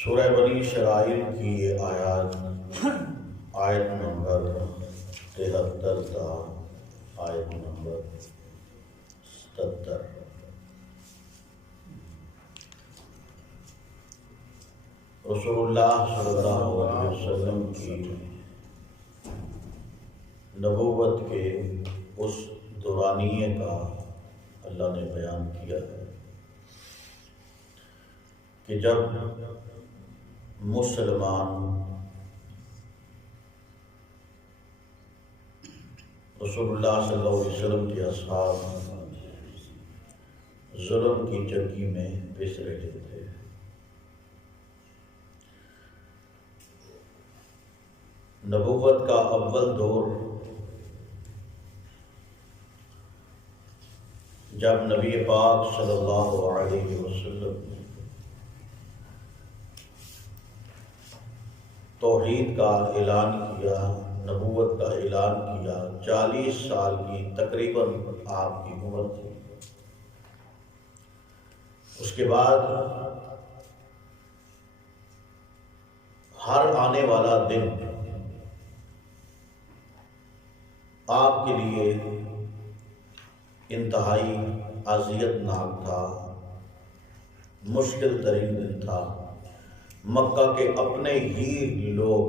سورہ بنی اسرائیل کی یہ آیت نمبر 73 تا آیت نمبر 77۔ رسول اللہ صلی اللہ علیہ وسلم کی نبوت کے اس دورانیے کا اللہ نے بیان کیا ہے کہ جب مسلمان رسول اللہ صلی اللہ علیہ وسلم کے اصحاب ظلم کی چکی میں پس رہے تھے، نبوت کا اول دور جب نبی پاک صلی اللہ علیہ وسلم توحید کا اعلان کیا، نبوت کا اعلان کیا، 40 سال کی تقریباً آپ کی عمر تھی۔ اس کے بعد ہر آنے والا دن آپ کے لیے انتہائی اذیت ناک تھا، مشکل ترین دن تھا۔ مکہ کے اپنے ہی لوگ،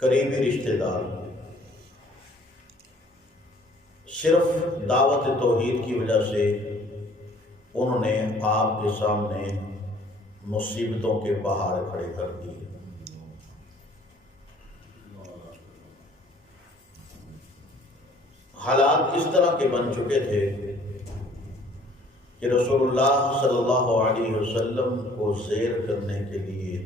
قریبی رشتہ دار، صرف دعوت توحید کی وجہ سے انہوں نے آپ کے سامنے مصیبتوں کے پہاڑ کھڑے کر دیے۔ حالات اس طرح کے بن چکے تھے کہ رسول اللہ صلی اللہ علیہ وسلم کو زیر کرنے کے لیے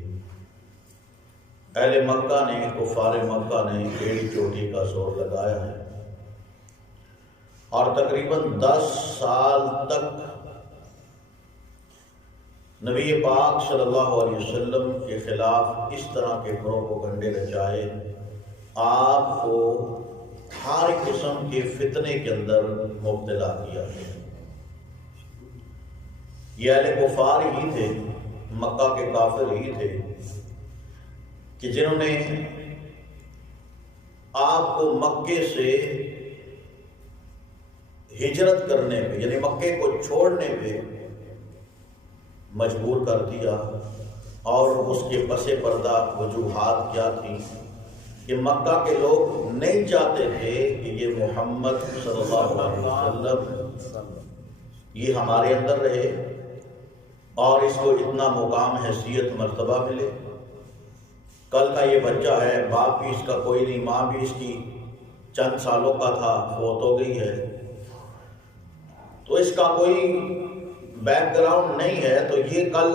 اہل مکہ نے، کفار مکہ نے ایڑی چوٹی کا زور لگایا ہے، اور تقریباً 10 سال تک نبی پاک صلی اللہ علیہ وسلم کے خلاف اس طرح کے پروپیگنڈے رچائے، آپ کو ہر قسم کے فتنے کے اندر مبتلا کیا ہے۔ یہ اہل کفار ہی تھے، مکہ کے کافر ہی تھے کہ جنہوں نے آپ کو مکے سے ہجرت کرنے پہ، یعنی مکے کو چھوڑنے پہ مجبور کر دیا، اور اس کے پس پردہ وجوہات کیا تھی کہ مکہ کے لوگ نہیں چاہتے تھے کہ یہ محمد صلی اللہ علیہ وسلم یہ ہمارے اندر رہے اور اس کو اتنا مقام، حیثیت، مرتبہ ملے۔ کل کا یہ بچہ ہے، باپ بھی اس کا کوئی نہیں، ماں بھی اس کی چند سالوں کا تھا، فوت ہو گئی ہے، تو اس کا کوئی بیک گراؤنڈ نہیں ہے، تو یہ کل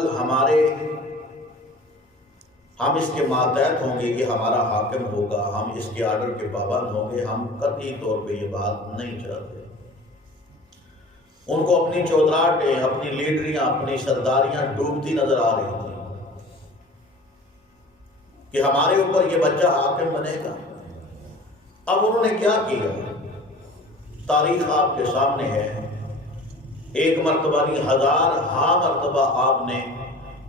ہم اس کے ماتحت ہوں گے، یہ ہمارا حاکم ہوگا، ہم اس کے آرڈر کے پابند ہوں گے۔ ہم قطعی طور پہ یہ بات نہیں چاہتے۔ ان کو اپنی چودراہٹیں، اپنی لیڈریاں، اپنی سرداریاں ڈوبتی نظر آ رہی تھیں کہ ہمارے اوپر یہ بچہ حاکم بنے گا۔ اب انہوں نے کیا کیا؟ تاریخ آپ کے سامنے ہے، ایک مرتبہ نہیں، 1000 مرتبہ آپ نے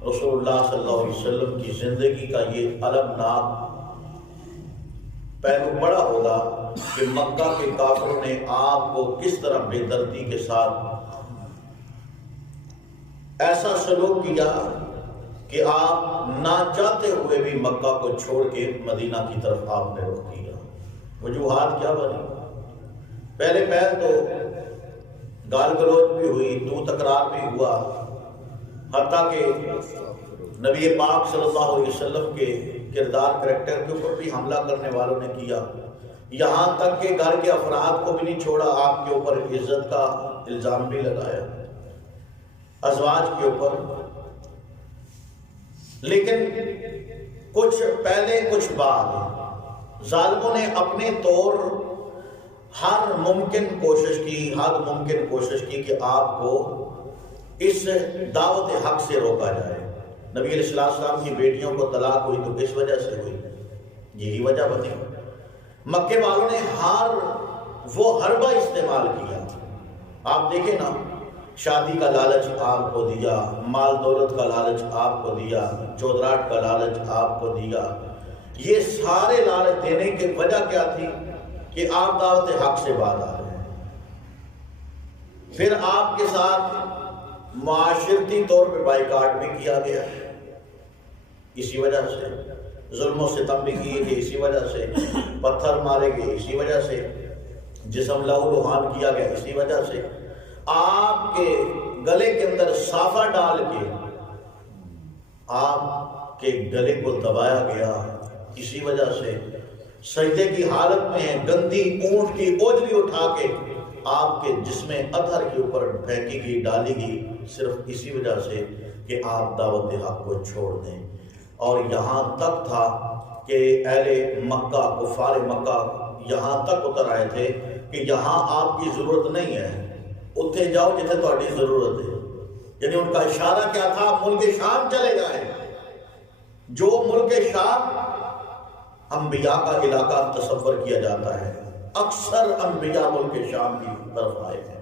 رسول اللہ صلی اللہ علیہ وسلم کی زندگی کا یہ المناک پہلو پڑا ہوگا کہ مکہ کے کافروں نے آپ کو کس طرح بے دردی کے ساتھ ایسا سلوک کیا کہ آپ نہ چاہتے ہوئے بھی مکہ کو چھوڑ کے مدینہ کی طرف آپ نے رخ کیا۔ وجوہات کیا بنی؟ پہلے تو گال گلوچ بھی ہوئی، تو تکرار بھی ہوا، حتیٰ کہ نبی پاک صلی اللہ علیہ وسلم کے کردار، کریکٹر کے اوپر بھی حملہ کرنے والوں نے کیا، یہاں تک کہ گھر کے افراد کو بھی نہیں چھوڑا، آپ کے اوپر عزت کا الزام بھی لگایا، ازواج کے اوپر۔ لیکن کچھ پہلے کچھ بعد ظالموں نے اپنے طور ہر ممکن کوشش کی کہ آپ کو اس دعوت حق سے روکا جائے۔ نبی علیہ السلام کی بیٹیوں کو طلاق ہوئی تو کس وجہ سے ہوئی؟ یہی وجہ بنی۔ مکے والوں نے وہ حربہ استعمال کیا۔ آپ دیکھیں نا شادی کا لالچ آپ کو دیا، مال دولت کا لالچ آپ کو دیا، چودراہٹ کا لالچ آپ کو دیا۔ یہ سارے لالچ دینے کی وجہ کیا تھی؟ کہ آپ دعوت حق سے بعد آ رہے ہیں۔ پھر آپ کے ساتھ معاشرتی طور پہ بائیکاٹ بھی کیا گیا اسی وجہ سے، ظلم و ستم بھی کیے گئے اسی وجہ سے، پتھر مارے گئے اسی وجہ سے، جسم لہو لہان کیا گیا اسی وجہ سے، آپ کے گلے کے اندر صافہ ڈال کے آپ کے گلے کو دبایا گیا اسی وجہ سے، سجدے کی حالت میں گندی اونٹ کی اوجری اٹھا کے آپ کے جسم اطہر کے اوپر پھینکی گئی، ڈالی گئی، صرف اسی وجہ سے کہ آپ دعوت حق کو چھوڑ دیں۔ اور یہاں تک تھا کہ اہل مکہ، کفار مکہ یہاں تک اتر آئے تھے کہ یہاں آپ کی ضرورت نہیں ہے، اتنے جاؤ جتنے تہاڈی ضرورت ہے۔ یعنی ان کا اشارہ کیا تھا؟ ملک شام چلے جائیں۔ جو ملک شام انبیاء کا علاقہ تصور کیا جاتا ہے، اکثر انبیاء ملک شام کی طرف آئے ہیں،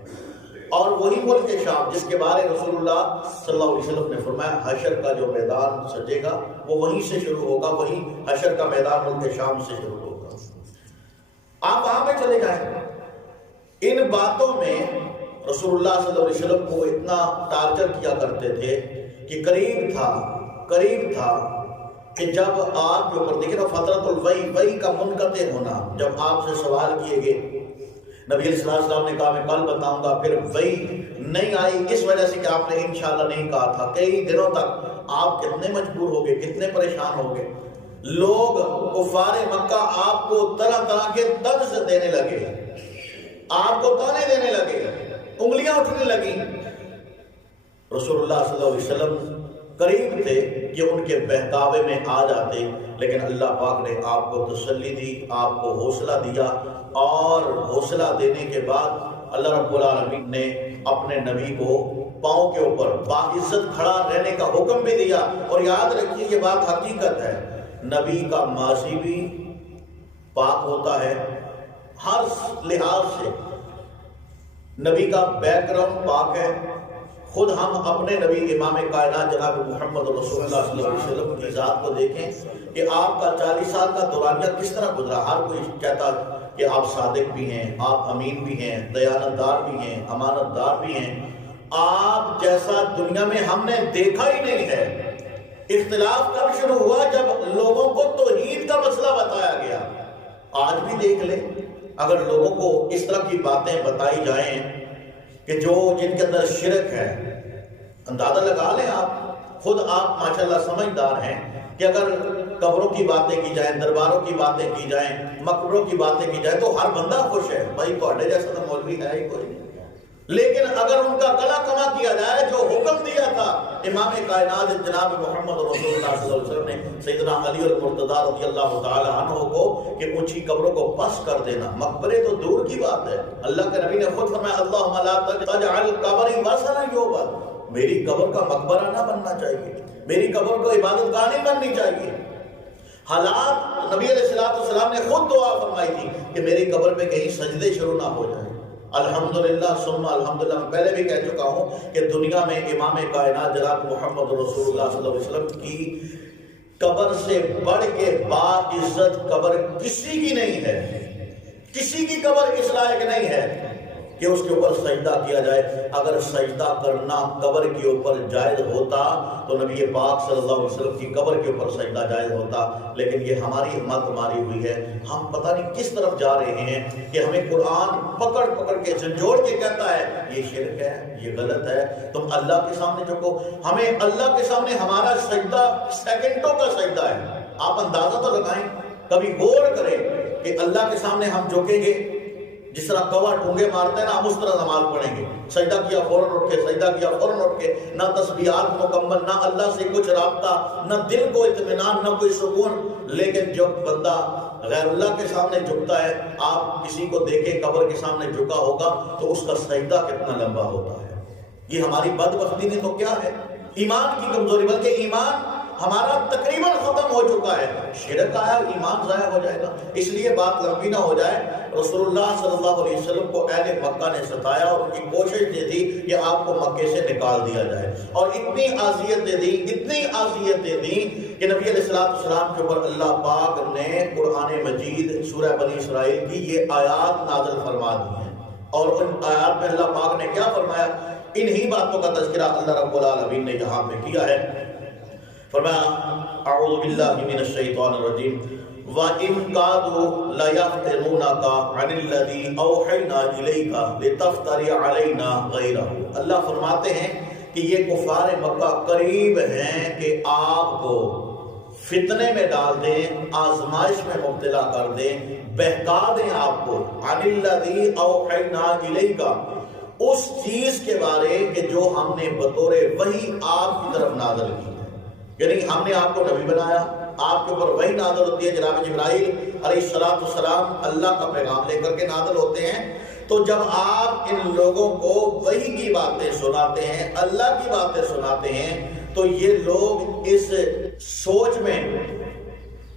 اور وہی ملک شام جس کے بارے رسول اللہ صلی اللہ علیہ وسلم نے فرمایا حشر کا جو میدان سجے گا وہ وہیں سے شروع ہوگا، وہی حشر کا میدان ملک شام سے شروع ہوگا۔ آپ وہاں پہ چلے جائیں۔ ان باتوں میں رسول اللہ صلی اللہ علیہ وسلم کو اتنا ٹارچر کیا کرتے تھے کہ قریب تھا کہ جب آپ کے اوپر دیکھیں نا فترۃ الوحی کا منقطع ہونا، جب آپ سے سوال کیے گئے، نبی علیہ السلام نے کہا میں کل بتاؤں گا، پھر وحی نہیں آئی اس وجہ سے کہ آپ نے انشاءاللہ نہیں کہا تھا، کئی دنوں تک آپ کتنے مجبور ہو گئے، کتنے پریشان ہو گئے۔ لوگ کفار مکہ آپ کو طرح طرح کے طرز دینے لگے، آپ کو تانے دینے لگے، انگلیاں اٹھنے لگیں۔ رسول اللہ صلی اللہ علیہ وسلم قریب تھے کہ ان کے بہکاوے میں آ جاتے، لیکن اللہ پاک نے آپ کو تسلی دی، آپ کو حوصلہ دیا، اور حوصلہ دینے کے بعد اللہ رب العالمین نے اپنے نبی کو پاؤں کے اوپر باعزت کھڑا رہنے کا حکم بھی دیا۔ اور یاد رکھیے یہ بات حقیقت ہے، نبی کا ماضی بھی پاک ہوتا ہے ہر لحاظ سے، نبی کا بیک گراؤنڈ پاک ہے۔ خود ہم اپنے نبی امام کائنات جناب محمد رسول اللہ صلی اللہ علیہ وسلم کی ذات کو دیکھیں کہ آپ کا 40 سال کا دورانیہ کس طرح گزرا۔ ہر کوئی کہتا کہ آپ صادق بھی ہیں، آپ امین بھی ہیں، دیانت دار بھی ہیں، امانت دار بھی ہیں۔ آپ جیسا دنیا میں ہم نے دیکھا ہی نہیں ہے۔ اختلاف کب شروع ہوا؟ جب لوگوں کو توحید کا مسئلہ بتایا گیا۔ آج بھی دیکھ لیں، اگر لوگوں کو اس طرح کی باتیں بتائی جائیں کہ جن کے اندر شرک ہے، اندازہ لگا لیں آپ، خود آپ ماشاءاللہ سمجھدار ہیں کہ اگر قبروں کی باتیں کی جائیں، درباروں کی باتیں کی جائیں، مقبروں کی باتیں کی جائیں تو ہر بندہ خوش ہے، بھائی تھوڑے جیسا تو مولوی ہے ہی کوئی نہیں۔ لیکن اگر ان کا گلا کما کیا جائے، جو حکم دیا تھا امام کائنات جناب محمد رسول اللہ صلی اللہ علیہ وسلم نے سیدنا علی المرتضیٰ رضی اللہ تعالی عنہ کو کہ اونچی قبروں کو پس کر دینا، مقبرے تو دور کی بات ہے، اللہ کے نبی نے خود فرمایا اللہم لا تجعل قبری وثنا یعبد، میری قبر کا مقبرہ نہ بننا چاہیے، میری قبر کو عبادت گاہ نہیں بننی چاہیے۔ حالات نبی علیہ السلام نے خود دعا فرمائی تھی کہ میری قبر پہ کہیں سجدے شروع نہ ہو جائیں۔ الحمدللہ ثم الحمدللہ، میں پہلے بھی کہہ چکا ہوں کہ دنیا میں امام کائنات جناب محمد رسول اللہ صلی اللہ علیہ وسلم کی قبر سے بڑھ کے باعزت قبر کسی کی نہیں ہے، کسی کی قبر اس لائق نہیں ہے کہ اس کے اوپر سجدہ کیا جائے۔ اگر سجدہ کرنا قبر کے اوپر جائز ہوتا تو نبی پاک صلی اللہ علیہ وسلم کی قبر کے اوپر سجدہ جائز ہوتا، لیکن یہ ہماری ہمت ماری ہوئی ہے۔ ہم پتہ نہیں کس طرف جا رہے ہیں کہ ہمیں قرآن پکڑ پکڑ کے جھنجھوڑ کے کہتا ہے یہ شرک ہے، یہ غلط ہے، تم اللہ کے سامنے جھکو۔ ہمیں اللہ کے سامنے ہمارا سجدہ سیکنڈوں کا سجدہ ہے۔ آپ اندازہ تو لگائیں، کبھی غور کریں کہ اللہ کے سامنے ہم جھکیں گے، جس طرح کوا ٹھونگے مارتے ہیں نا، ہم اس طرح نماز پڑھیں گے، سجدہ کیا فوراً اٹھ کے، سجدہ کیا فوراً اٹھ کے، نہ تسبیحات مکمل، نہ اللہ سے کچھ رابطہ، نہ دل کو اطمینان، نہ کوئی سکون۔ لیکن جب بندہ غیر اللہ کے سامنے جھکتا ہے، آپ کسی کو دیکھیں قبر کے سامنے جھکا ہوگا تو اس کا سجدہ کتنا لمبا ہوتا ہے۔ یہ ہماری بدبختی نے تو کیا ہے، ایمان کی کمزوری، بلکہ ایمان ہمارا تقریباً ختم ہو چکا ہے، شرک آیا ایمان ضائع ہو جائے گا۔ اس لیے بات لمبی نہ ہو جائے، رسول اللہ صلی اللہ علیہ وسلم کو اہل مکہ نے ستایا اور ان کی کوشش یہ تھی کہ آپ کو مکے سے نکال دیا جائے، اور اتنی اذیتیں دی، اتنی اذیتیں دی کہ نبی علیہ السلام کے اوپر اللہ پاک نے قرآن مجید سورہ بنی اسرائیل کی یہ آیات نازل فرما دی ہیں، اور ان آیات میں اللہ پاک نے کیا فرمایا؟ انہی باتوں کا تذکرہ اللہ رب العالمین نے یہاں پہ کیا ہے۔ فرمایا اعوذ باللہ من الشیطان الرجیم وَإِن كَادُوا لَيَفْتِنُونَكَ عَنِ الَّذِي أَوْحَيْنَا إِلَيْكَ لِتَفْتَرِيَ عَلَيْنَا غَيْرَهُ۔ اللہ فرماتے ہیں کہ یہ کفار مکہ قریب ہیں کہ آپ کو فتنے میں ڈال دیں، آزمائش میں مبتلا کر دیں، بہکا دیں آپ کو، عَنِ الَّذِي أَوْحَيْنَا إِلَيْكَ، اس چیز کے بارے کہ جو ہم نے بطور وحی آپ کی طرف نازل کی ہے، یعنی ہم نے آپ کو نبی بنایا، آپ کے اوپر وحی نازل ہوتی ہے، جناب جبرائیل علیہ السلام اللہ کا پیغام لے کر کے نازل ہوتے ہیں، تو جب آپ ان لوگوں کو وحی کی باتیں سناتے ہیں، اللہ کی باتیں سناتے ہیں، تو یہ لوگ اس سوچ میں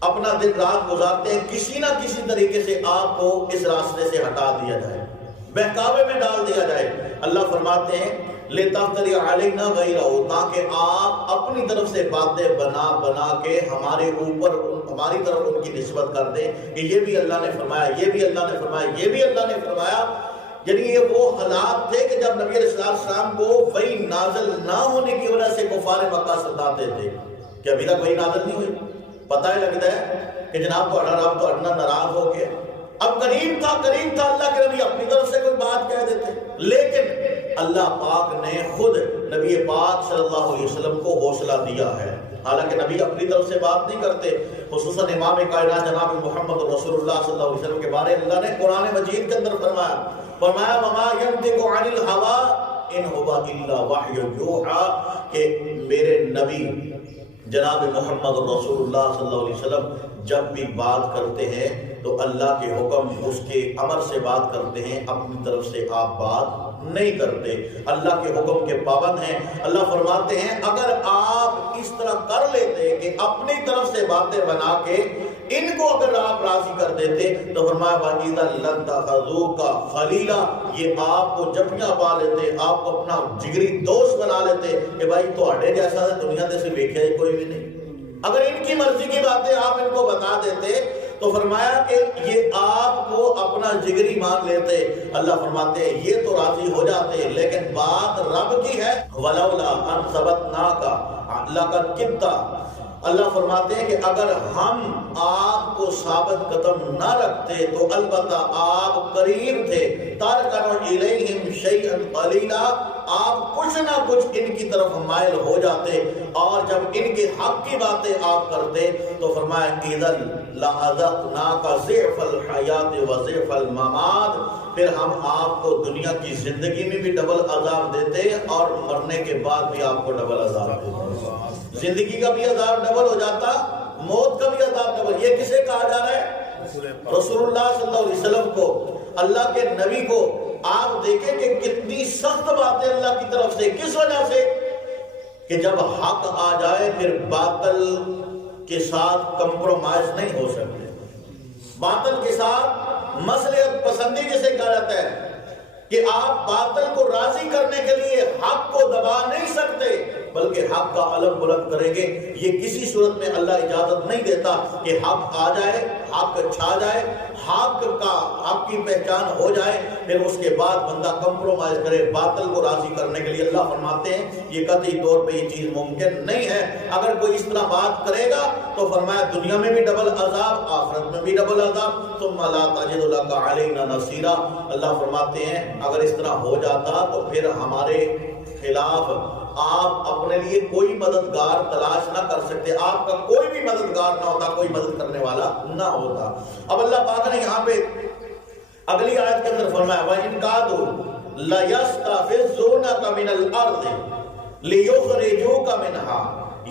اپنا دن رات گزارتے ہیں کسی نہ کسی طریقے سے آپ کو اس راستے سے ہٹا دیا جائے، بہکاوے میں ڈال دیا جائے۔ اللہ فرماتے ہیں لِتَفْتَرِيَ عَلَيْنَا غَيْرَهُ، تاکہ آپ اپنی طرف سے باتیں بنا بنا کے ہمارے اوپر ہماری طرف ان کی نسبت کر دیں کہ یہ بھی اللہ نے فرمایا، یہ بھی اللہ نے فرمایا، یہ بھی اللہ نے فرمایا۔ یعنی یہ وہ حالات تھے کہ جب نبی علیہ السلام کو وحی نازل نہ ہونے کی وجہ سے کفار مکہ ستاتے تھے کہ ابھی تک وحی نازل نہیں ہوئی۔ پتہ ہی لگتا ہے کہ جناب تو اڑنا ناراض ہو گیا، اب قریب تھا اللہ کے نبی اپنی طرف سے کوئی بات کہہ دیتے، لیکن اللہ پاک نے خود نبی پاک صلی اللہ علیہ وسلم کو حوصلہ دیا ہے، حالانکہ نبی اپنی طرف سے بات نہیں کرتے۔ خصوصاً امام کائنات جناب محمد رسول اللہ صلی اللہ علیہ وسلم کے بارے اللہ نے قرآن مجید کے اندر فرمایا وَمَا يَنطِقُ عَنِ الْهَوَىٰ إِنْ هُوَ إِلَّا وَحْيٌ يُوحَىٰ، کہ میرے نبی جناب محمد رسول اللہ صلی اللہ علیہ وسلم جب بھی بات کرتے ہیں تو اللہ کے حکم اس کے امر سے بات کرتے ہیں، اپنی طرف سے آپ بات نہیں کرتے، اللہ کے حکم کے پابند ہیں۔ اللہ فرماتے ہیں اگر آپ اس طرح کر لیتے کہ اپنی طرف سے باتیں بنا کے ان کو اگر آپ راضی کر دیتے تو فرمایا وَإِذًا لَاتَّخَذُوكَ خَلِيلًا، یہ آپ کو جپیاں پا لیتے، آپ کو اپنا جگری دوست بنا لیتے کہ بھائی تواڈے جیسا دنیا دے سے ویکھیا کوئی بھی نہیں۔ اگر ان کی مرضی کی باتیں آپ ان کو بتا دیتے تو فرمایا کہ یہ آپ کو اپنا جگری مان لیتے۔ اللہ فرماتے ہیں یہ تو راضی ہو جاتے، لیکن بات رب کی ہے وَلَوْلَا أَن ثَبَتْنَاكَ لَقَدْ كِدتَّ، اللہ فرماتے ہیں کہ اگر ہم آپ کو ثابت قدم نہ رکھتے تو البتہ آپ قریب تھے، تَرْكَنُ إِلَيْهِمْ شَيْئًا قَلِيلًا، آپ کچھ نہ کچھ ان کی طرف مائل ہو جاتے، اور جب ان کے حق کی باتیں آپ کرتے تو فرمایا اِذًا لَأَذَقْنَاكَ ضِعْفَ الْحَيَاةِ وَضِعْفَ الْمَمَاتِ، پھر ہم آپ کو دنیا کی زندگی میں بھی ڈبل عذاب دیتے اور مرنے کے بعد بھی آپ کو ڈبل عذاب دیتے۔ زندگی کا بھی عذاب ڈبل ہو جاتا، موت کا بھی عذاب ڈبل۔ یہ کسے کہا جا رہا ہے؟ رسول اللہ صلی اللہ علیہ وسلم کو، اللہ کے نبی کو۔ آپ دیکھیں کہ کتنی سخت باتیں اللہ کی طرف سے، کس وجہ سے کہ جب حق آ جائے پھر باطل کے ساتھ کمپرومائز نہیں ہو سکتے، باطل کے ساتھ مصلحت پسندی جسے کہا جاتا ہے کہ آپ باطل کو راضی کرنے کے لیے حق کو دبا نہیں سکتے بلکہ حق کا علم بلند کریں گے۔ یہ کسی صورت میں اللہ اجازت نہیں دیتا کہ حق آ جائے، حق چھا جائے، حق کی پہچان ہو جائے، پھر اس کے بعد بندہ کمپرومائز کرے باطل کو راضی کرنے کے لیے۔ اللہ فرماتے ہیں یہ قطعی طور پہ یہ چیز ممکن نہیں ہے۔ اگر کوئی اس طرح بات کرے گا تو فرمایا دنیا میں بھی ڈبل عذاب، آخرت میں بھی ڈبل عذاب، ثم لا تجد لك علينا نصيرا۔ اللہ فرماتے ہیں اگر اس طرح ہو جاتا تو پھر ہمارے خلاف آپ اپنے لیے کوئی مددگار تلاش نہ کر سکتے، آپ کا کوئی بھی مددگار نہ ہوتا، کوئی مدد کرنے والا نہ ہوتا۔ اب اللہ پاک نے یہاں پہ اگلی آیت کے اندر فرمایا وَإِن كَادُوا لَيَسْتَفِزُّونَكَ مِنَ الْأَرْضِ لِيُخْرِجُوكَ مِنْهَا،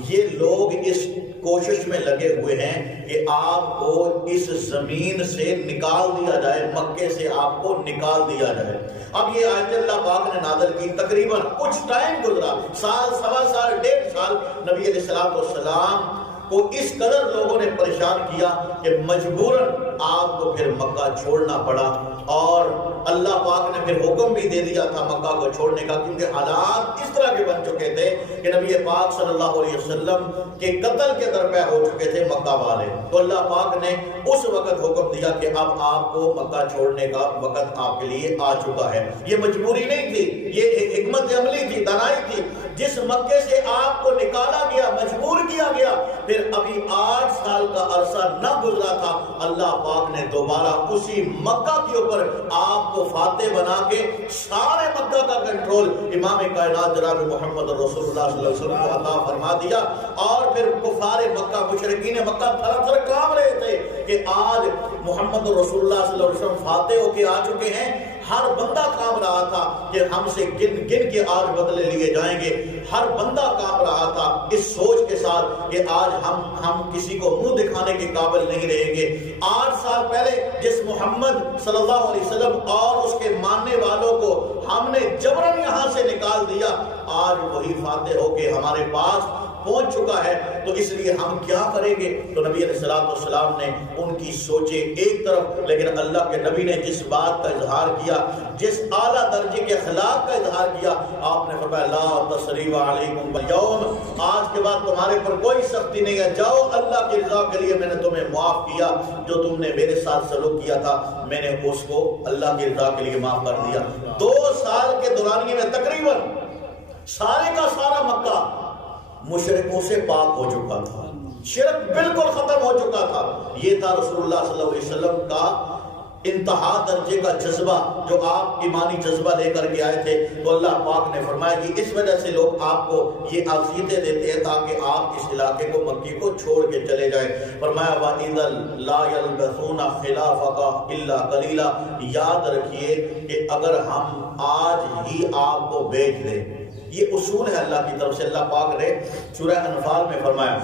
یہ لوگ اس کوشش میں لگے ہوئے ہیں کہ آپ کو اس زمین سے نکال دیا جائے، مکے سے آپ کو نکال دیا جائے۔ اب یہ آیت اللہ پاک نے نازل کی، تقریباً کچھ ٹائم گزرا، سال، سوا سال، 1.5 سال، نبی علیہ السلام کو اس قدر لوگوں نے پریشان کیا کہ مجبوراً آپ کو پھر مکہ چھوڑنا پڑا، اور اللہ پاک نے پھر حکم بھی دے دیا تھا مکہ کو چھوڑنے کا، کیونکہ حالات اس طرح کے بن چکے تھے کہ نبی پاک صلی اللہ علیہ وسلم کے قتل کے درپے ہو چکے تھے مکہ والے۔ تو اللہ پاک نے اس وقت حکم دیا کہ اب آپ کو مکہ چھوڑنے کا وقت آپ کے لیے آ چکا ہے۔ یہ مجبوری نہیں تھی، یہ ایک حکمت عملی تھی، دانائی تھی۔ جس مکے سے آپ کو نکالا گیا، مجبور کیا گیا، پھر ابھی 8 سال کا عرصہ نہ گزرا تھا، اللہ پاک نے دوبارہ اسی مکہ کے اوپر آپ کو فاتح بنا کے سارے مکہ کا کنٹرول امام کائنات جناب محمد رسول اللہ صلی اللہ علیہ وسلم کو عطا فرما دیا۔ اور پھر کفار مکہ، مشرکین مکہ تھر تھر کام رہے تھے کہ آج محمد رسول اللہ صلی اللہ علیہ وسلم فاتح ہو کے آ چکے ہیں۔ ہر بندہ کام رہا تھا کہ ہم سے گن گن کے آج بدلے لیے جائیں گے۔ ہر بندہ کام رہا تھا اس سوچ کے ساتھ کہ آج ہم کسی کو منہ دکھانے کے قابل نہیں رہیں گے۔ 8 سال پہلے جس محمد صلی اللہ علیہ وسلم اور اس کے ماننے والوں کو ہم نے جبراً یہاں سے نکال دیا، آج وہی فاتح ہو کے ہمارے پاس پہنچ چکا ہے، تو اس لیے ہم کیا کریں گے؟ تو نبی علیہ السلام نے ان کی سوچیں ایک طرف، لیکن اللہ کے نبی نے جس بات کا اظہار کیا، جس اعلیٰ درجے کے اخلاق کا اظہار کیا، آپ نے فرمایا لا تثریب علیکم اليوم، آج کے بعد تمہارے پر کوئی سختی نہیں ہے، جاؤ اللہ کی رضا کے لیے میں نے تمہیں معاف کیا، جو تم نے میرے ساتھ سلوک کیا تھا میں نے اس کو اللہ کی رضا کے لیے معاف کر دیا۔ 2 سال کے دورانیے میں تقریباً سارے کا سارا مکہ مشرکوں سے پاک ہو چکا تھا، شرک بالکل ختم ہو چکا تھا۔ یہ تھا رسول اللہ صلی اللہ علیہ وسلم کا انتہا درجے کا جذبہ، جو آپ ایمانی جذبہ لے کر کے آئے تھے۔ تو اللہ پاک نے فرمایا کہ اس وجہ سے لوگ آپ کو یہ اذیتیں دیتے ہیں تاکہ آپ اس علاقے کو، مکی کو چھوڑ کے چلے جائیں۔ فرمایا وَإِذًا لَا يَلْبَثُونَ خِلَافَكَ إِلَّا قَلِيلًا، یاد رکھیے کہ اگر ہم آج ہی آپ کو بیچ دیں، یہ اصول ہے اللہ کی طرف سے۔ اللہ پاک نے سورہ انفال میں فرمایا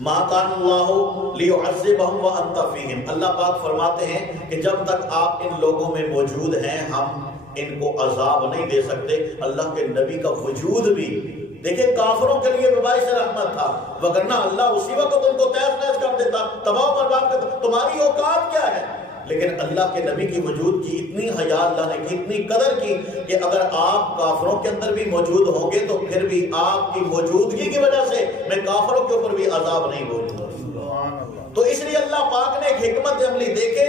ما کان اللہ لیعذبہم وانت فیہم، اللہ پاک فرماتے ہیں کہ جب تک آپ ان لوگوں میں موجود ہیں ہم ان کو عذاب نہیں دے سکتے۔ اللہ کے نبی کا وجود بھی دیکھیں کافروں کے لیے باعث رحمت تھا، وگرنہ اللہ اسی وقت ان کو تہس نہس کر دیتا، تباہ و برباد کرتا۔ تمہاری اوقات کیا ہے؟ لیکن اللہ کے نبی کی وجود کی اتنی حیا اللہ نے کی، اتنی قدر کی کہ اگر آپ کافروں کے اندر بھی موجود ہوں گے تو پھر بھی آپ کی موجودگی کی وجہ سے میں کافروں کے اوپر بھی عذاب نہیں بولوں گا۔ تو اس لیے اللہ پاک نے ایک حکمت عملی دیکھے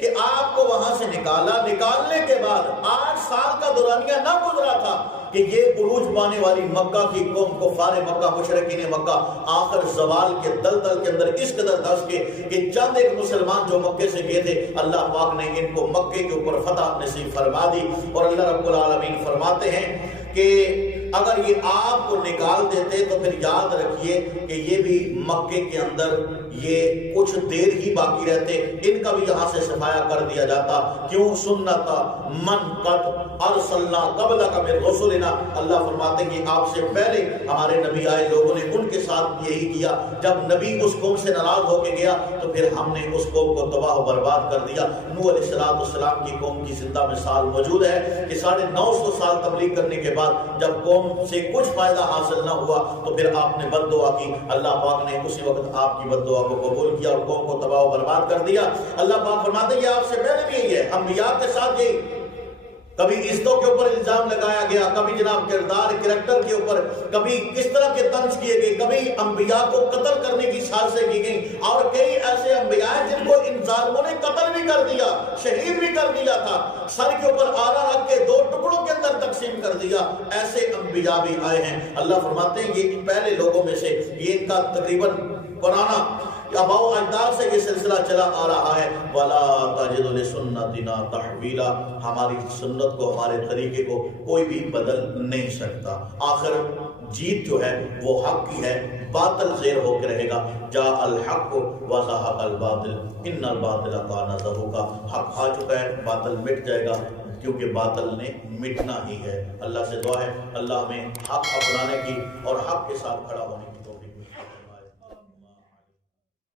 کہ آپ کو وہاں سے نکالا، نکالنے کے بعد 8 سال کا دورانیہ نہ گزرا تھا کہ یہ عروج پانے والی مکہ کی قوم، کفار مکہ، مشرکین مکہ آخر زوال کے دلدل کے اندر اس قدر دھس کے کہ چند ایک مسلمان جو مکے سے گئے تھے، اللہ پاک نے ان کو مکے کے اوپر فتح نصیب فرما دی۔ اور اللہ رب العالمین فرماتے ہیں کہ اگر یہ آپ کو نکال دیتے تو پھر یاد رکھیے کہ یہ بھی مکے کے اندر یہ کچھ دیر ہی باقی رہتے، ان کا بھی یہاں سے صفایا کر دیا جاتا۔ کیوں؟ سنت من قد ارسلنا قبلک من رسلنا، اللہ فرماتے ہیں کہ آپ سے پہلے ہمارے نبی آئے، لوگوں نے ان کے ساتھ یہی کیا۔ جب نبی اس قوم سے ناراض ہو کے گیا تو پھر ہم نے اس قوم کو تباہ و برباد کر دیا۔ نوح علیہ السلام کی قوم کی زندہ مثال موجود ہے کہ 950 سال تبلیغ کرنے کے بعد جب قوم سے کچھ فائدہ حاصل نہ ہوا تو پھر آپ نے بد دعا کی، اللہ پاک نے اسی وقت آپ کی بد دعا کو قبول کیا اور قوم کو تباہ و برباد کر دیا۔ اللہ پاک فرماتے ہیں کہ آپ سے پہلے بھی یہی ہے، انبیاء کے ساتھ یہی، کبھی عزتوں کے اوپر الزام لگایا گیا، کبھی جناب کردار کریکٹر کے اوپر، کبھی کس طرح کے طنز کیے گئے، کبھی انبیاء کو قتل کرنے کی سازشیں کی گئیں، اور کئی ایسے انبیاء جن کو ان ظالموں نے قتل بھی کر دیا، شہید بھی کر دیا تھا، سر کے اوپر آرا رکھ کے 2 ٹکڑوں کے اندر تقسیم کر دیا، ایسے انبیاء بھی آئے ہیں۔ اللہ فرماتے ہیں یہ پہلے لوگوں میں سے یہ ان کا تقریباً پرانا آباء و اجداد سے یہ سلسلہ چلا آ رہا ہے۔ وَلَا تَجِدُ لِسُنَّتِنَا تَحْوِيلًا، ہماری سنت کو، ہمارے طریقے کو کوئی بھی بدل نہیں سکتا۔ آخر جیت جو ہے وہ حق کی ہے، باطل زیر ہو کے رہے گا۔ جاء الحق وزهق الباطل ان الباطل کان زهوقا، حق آ چکا ہے، باطل مٹ جائے گا کیونکہ باطل نے مٹنا ہی ہے۔ اللہ سے دعا ہے اللہ ہمیں حق اپنانے کی اور حق کے ساتھ کھڑا ہونے کی